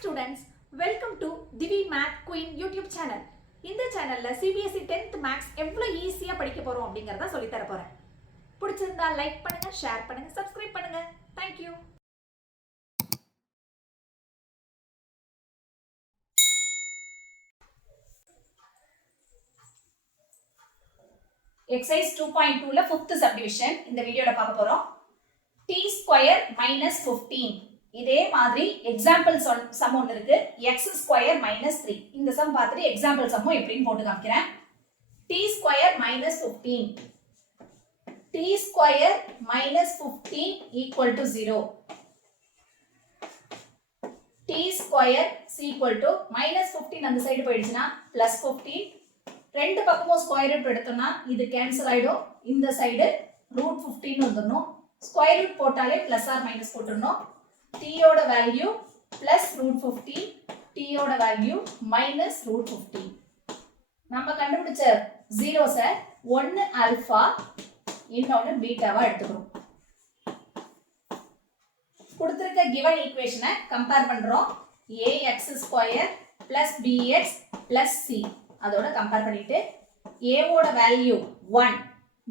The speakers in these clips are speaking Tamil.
students, welcome to Divi Math Queen YouTube channel. இந்த சேனல்ல CBSE 10th Maths எவ்வளவு ஈஸியா படிக்க போறோம் அப்படிங்கறத சொல்லி தர போறேன். பிடிச்சிருந்தா லைக் பண்ணுங்க, ஷேர் பண்ணுங்க, சப்ஸ்கிரைப் பண்ணுங்க. Thank you. Exercise 2.2 ல 5th subdivision இந்த வீடியோல பார்க்க போறோம். t square minus 15 இதே மாதிரி எக்ஸாம்பிள் சம் ஒன்று இருக்கு x ஸ்கொயர் மைனஸ் 3 இந்த சம் பார்த்துட்டு எக்ஸாம்பிள் சம்மும் எப்படின்னு போட்டு காமிக்கிறேன். t square minus 15 t square minus 15 equal to 0 t square equal to minus 15 அந்த சைடு போயிடுச்சுன்னா பிளஸ் 15 ரெண்டு பக்கமும் ஸ்கொயர் ரூட் எடுத்தோம்னா இது கேன்சல் ஆயிடும். இந்த சைடு ரூட் 15 வந்துடணும். ஸ்கொயர் ரூட் போட்டாலே பிளஸ் ஆர் மைனஸ் போட்டுடணும். t ஓட வேல்யூ plus root 15 t ஓட வேல்யூ minus root 15 நம்ம கண்டுபிடிச்ச zeros ஒன்னு alpha இன்னொன்னு பீட்டாவா எடுத்துக்கிறோம். கொடுத்திருக்க given equation கம்பேர் பண்றோம். ax square plus bx plus c அதோட கம்பேர் பண்ணிட்டு a ஓட வேல்யூ 1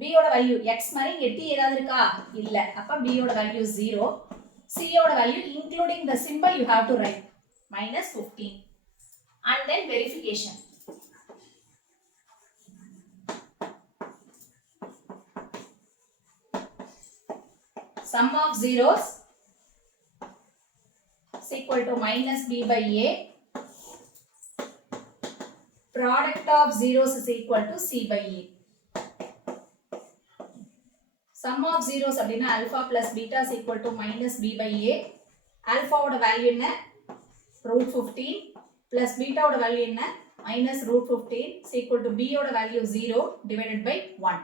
b ஓட வேல்யூ x மாதிரி இங்க t ஏதாவது இருக்கா இல்ல அப்ப b ஓட வேல்யூ 0 C ஓட value including the symbol you have to write minus 15 and then verification. Sum of zeros is equal to minus b by a. Product of zeros is equal to c by a. Sum of zeros அப்படினா alpha plus beta is equal to minus b by a. Alpha ஓட வேல்யூ என்ன root 15 plus beta ஓட வேல்யூ என்ன minus root 15 is equal to b ஓட வேல்யூ 0 divided by 1.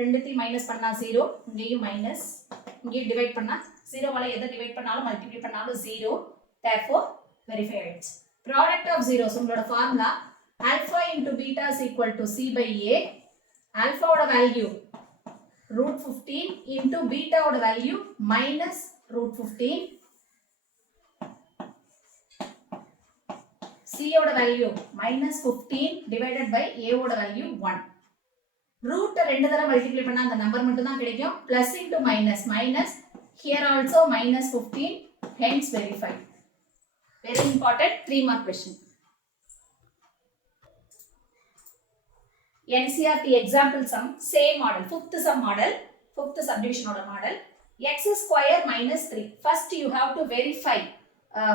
ரெண்டுத்தையும் மைனஸ் பண்ணா 0 இங்கேயும் மைனஸ் இங்கேயும் டிவைட் பண்ணா 0 வால எதை டிவைட் பண்ணாலும் மல்டிப்ளை பண்ணாலும் 0. Therefore verify it. Product of zeros உங்களோட formula alpha into beta is equal to c by a. Alpha ஓட வேல்யூ root 15 into beta ஓட வேல்யூ minus root 15 c ஓட value minus 15 divided by a ஓட வேல்யூ 1 root ரெண்டு தடவை மல்டிப்ளை பண்ணா அந்த நம்பர் மட்டும் தான் கிடைக்கும் plus into minus minus here also minus 15 hence verify. Very important 3 mark question. NCERT example sum same model 5th sum model 5th subdivision order model x square minus 3. First you have to verify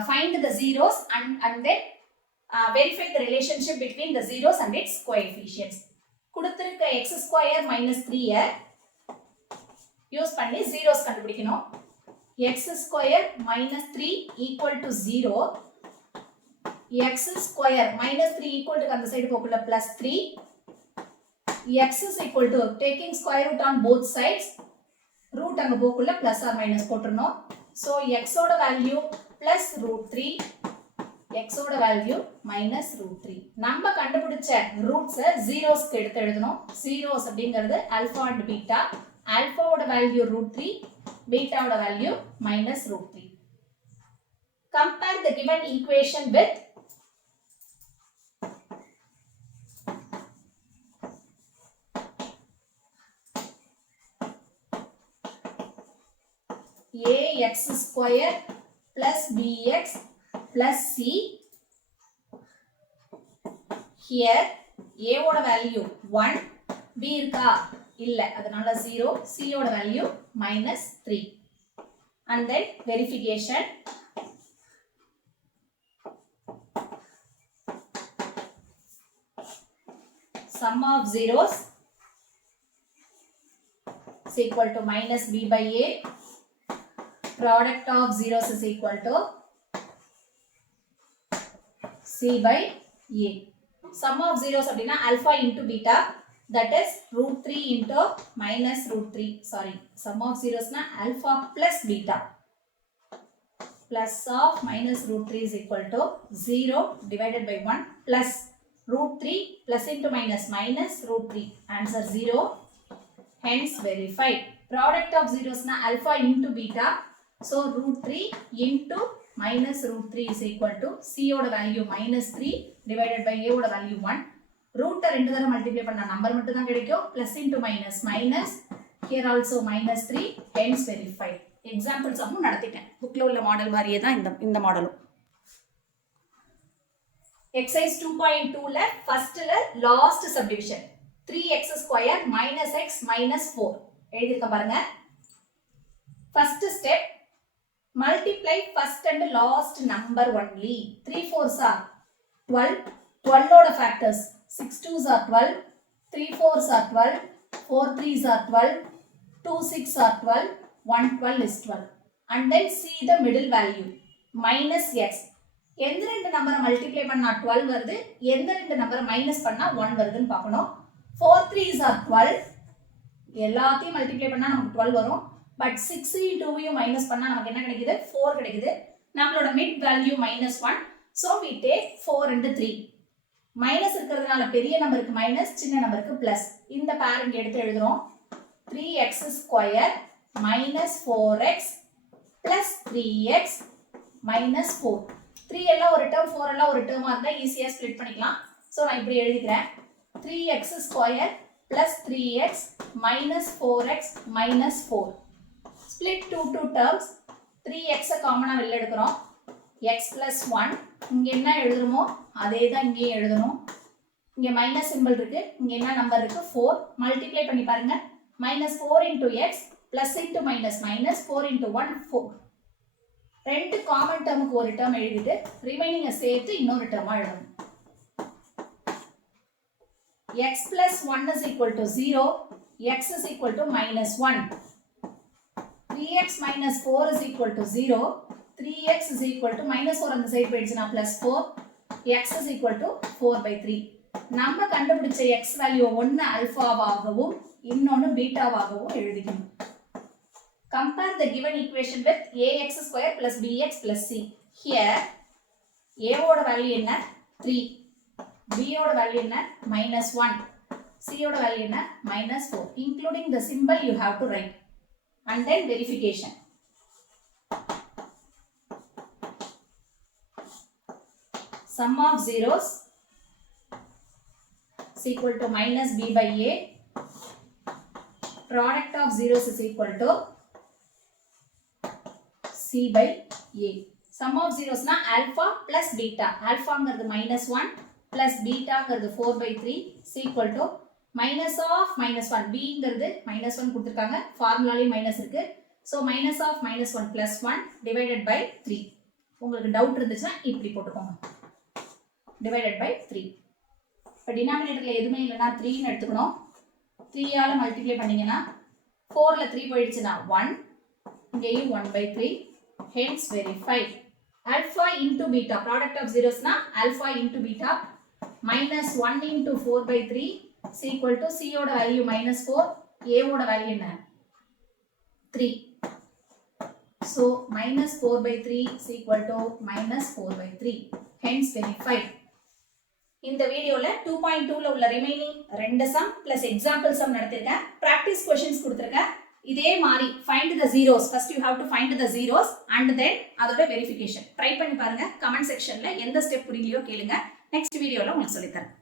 find the zeros and then verify the relationship between the zeros and its coefficients. கொடுத்திருக்க x square minus 3 யூஸ் பண்ணி zeros கண்டுபிடிக்கணும். x square minus 3 equal to 0 x square minus 3 equal to அந்த side போக்குள்ள plus 3 x is equal to taking square root on both sides root அங்க போக்குள்ள plus or minus போட்டுறணும். So x ஓட வேல்யூ plus root 3 x ஓட வேல்யூ minus root 3 நம்ம கண்டுபிடிச்ச roots zeros எடுத்து எழுதணும். zeros அப்படிங்கிறது alpha and beta. alpha ஓட வேல்யூ root 3 beta ஓட value minus root 3. Compare the given equation with ax square plus bx plus c. Here a ஓட வேல்யூ 1 b இருக்கா இல்ல அதனால 0 c ஓட value minus 3 and then verification. Sum of zeros is equal to minus b by a. Product of zeros is equal to c by a. Sum of zeros அப்படினா alpha into beta that is root 3 into minus root 3. Sorry, sum of zeros na alpha plus beta. Plus of minus root 3 is equal to 0 divided by 1 plus root 3 plus into minus minus root 3. Answer 0. Hence verified. Product of zeros na alpha into beta. So root 3 into minus root 3 is equal to c ஓட value minus 3 divided by a ஓட value 1. root ரெண்டு தடவை multiply பண்ணா நம்பர் மட்டும் தான் கிடைக்கும். plus into minus minus here also minus 3 hence verified. example sum நடத்திட்டேன். bookல உள்ள மாடல் மாதிரியே தான் இந்த மாடலும். exercise 2.2 ல firstல last subdivision 3x square minus x minus 4 எழுதிருக்க பாருங்க. first step multiply first and last number only. 3 4s are 12. 12 oda factors 6 2s are 12. 3 4s are 12. 4 3s are 12. 2 6 are 12. 1 12 is 12. And then see the middle value minus x. எந்த ரெண்டு நம்பரை மல்டிப்ளை பண்ணா 12 வருது, எந்த ரெண்டு நம்பரை மைனஸ் பண்ணா 1 வருதுன்னு பார்க்கணும். 4 3s are 12. எல்லாத்தையும் மல்டிப்ளை பண்ணா நமக்கு 12 வரும். But 6 into 2 minus பண்ணா நமக்கு என்ன கிடைக்குது? 4 கிடைக்குது. நம்மளோட mid value minus 1. So we take 4 into 3. Minus இருக்கிறதுனால பெரிய நம்பருக்கு மைனஸ், சின்ன நம்பருக்கு பிளஸ். இந்த பேர் இங்க எடுத்து எழுதுறோம். 3x square minus 4x plus 3x minus 4. 3 எல்லாம் ஒரு டேர்ம், 4 எல்லாம் ஒரு டேர்மா இருந்தா ஈஸியா ஸ்ப்ளிட் பண்ணிக்கலாம். சோ நான் இப்படி எழுதிக்கிறேன். 3x square plus 3x minus 4x minus 4. Split 2 terms. 3x காமனா வெளில எடுக்கிறோம். x plus 1. இங்க என்ன எழுதுறோமோ அதே தான் இங்கேயும் எழுதணும். இங்க மைனஸ் சிம்பிள் இருக்கு, இங்க என்ன நம்பர் இருக்கு? 4. மல்டிப்ளை பண்ணி பாருங்க. minus 4 into x plus into minus minus 4 into 1 4. ரெண்டு காமன் டேர்முக்கு ஒரு டேர்ம் எழுதிட்டு ரிமைனிங்கை சேர்த்து இன்னொரு டேர்மா எழுதணும். x plus 1 is equal to 0. x is equal to minus 1. 3x minus 4 is equal to 0. 3x is equal to minus 4 on the side போயிடுச்சுனா plus 4. x is equal to 4 by 3. நம்ம கண்டுபிடிச்ச x value ஒன்னு alphaவாகவும் இன்னொன்னு பீட்டாவாகவும் எழுதிக்கணும். Compare the given equation with ax square plus bx plus c. Here a ஓட வேல்யூ என்ன? 3. b ஓட வேல்யூ என்ன? minus 1. c ஓட வேல்யூ என்ன? minus 4. Including the symbol you have to write. And then verification. Sum of zeros is equal to minus b by a. Product of zeros is equal to c by a. Sum of zeros na alpha plus beta. Alpha ங்கிறது minus 1 plus beta ங்கிறது 4 by 3 is equal to minus of minus 1. b ங்கிறது minus 1 கொடுத்திருக்காங்க. ஃபார்முலாலயும் மைனஸ் இருக்கு. So minus of minus 1 plus 1 divided by 3. உங்களுக்கு டவுட் இருந்துச்சுன்னா இப்படி போட்டுக்கோங்க. Divided by 3. இப்போ டினாமினேட்டர்ல எதுவுமே இல்லைன்னா 3 ன்னு எடுத்துக்கணும். 3 ஆல மல்டிப்ளை பண்ணீங்கன்னா 4ல 3 போயிடுச்சுன்னா 1. இங்கேயும் 1 by 3. Hence verified. Alpha into beta. Product of zeros na alpha into beta. Minus 1 into 4 by 3 is equal to c ஓட வேல்யூ minus 4. a ஓட வேல்யூ என்ன? 3. So minus 4 by 3 is equal to minus 4 by 3. Hence verified. இந்த வீடியோல 2.2ல உள்ள ரிமைனிங் ரெண்டு சம் பிளஸ் எக்ஸாம்பிள் சம் நடத்திருக்கேன். பிராக்டிஸ் क्वेश्चंस கொடுத்திருக்கேன். இதே மாதிரி find the zeros. First you have to find the zeros and then அதோட verification. ட்ரை பண்ணி பாருங்க. கமெண்ட் செக்ஷன்ல எந்த ஸ்டெப் புரியலையோ கேளுங்க. நெக்ஸ்ட் வீடியோல உங்களுக்கு சொல்லித் தரேன்.